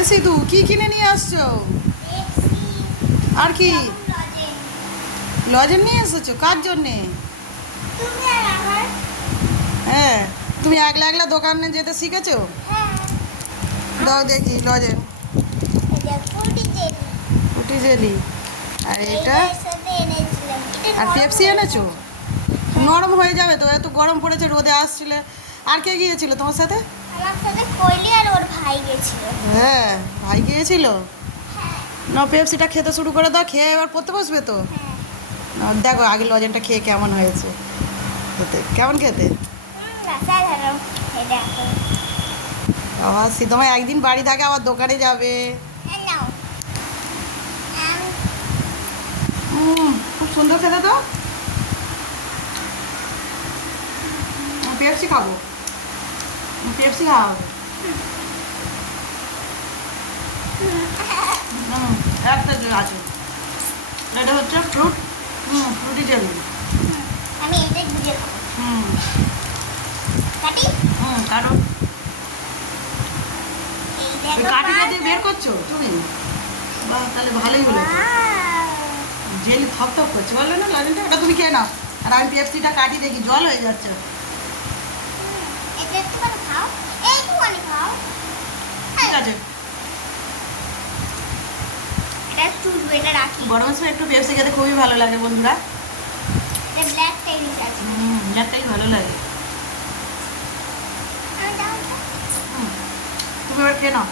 AC তু কি কিনে নিয়ে আসছো? আর কি লজেন নিয়ে এসেছো? কার জন্যে? হ্যাঁ, তুমি একলা একলা দোকানে যেতে শিখেছো? দাও দেখি লজেন। ফুটি জেলি। আর এটা আর পেপসি এনেছো? নরম হয়ে যাবে তো, এত গরম পড়েছে, রোদে আসছিলে। আর কে গিয়েছিল তোমার সাথে? আমার সাথে কইলি আর ওর ভাই গেছিল। হ্যাঁ, ভাই গিয়েছিল। না, পেপসিটা খেতে শুরু করে দাও, খেয়ে এবার পড়তে বসবে তো। না, দেখো আগে লজেনটা খেয়ে কেমন হয়েছে। খেতে কেমন খেতে? অসাধারণ। এই দেখো। আবার তোমায় একদিন বাড়ি থাকে আবার দোকানে যাবে। এই নাও। খুব সুন্দর খেতে তো। পেপসি খাবো, পেপসি খাওয়া হবে। একটা যে আছে, এটা হচ্ছে ফ্রুট, ফ্রুটি জেলি। আমি এটাই বুঝে খাবো। হুম কাটি। কারণ এই ওই দেখো। কাঠিটা দিয়ে বের করছো তুমি? বাহ, তাহলে ভালোই হলো। জেলি থপথপ করছে, বললো না লজেনটা, ওটা তুমি খেয়ে নাও। আর আমি পেপসিটা কাটি দেখি, জল হয়ে যাচ্ছে। এটা একটুখানি খাও। এইটুখানি খাও। ঠিক আছে, এটা একটু এটা রাখি। গরমের সময় একটু পেপসি খেতে খুবই ভালো লাগে বন্ধুরা। এটা ব্ল্যাক টাইপের আছে। একটাই ভালো লাগে। দাও। তুমি এবার খেয়ে নাও।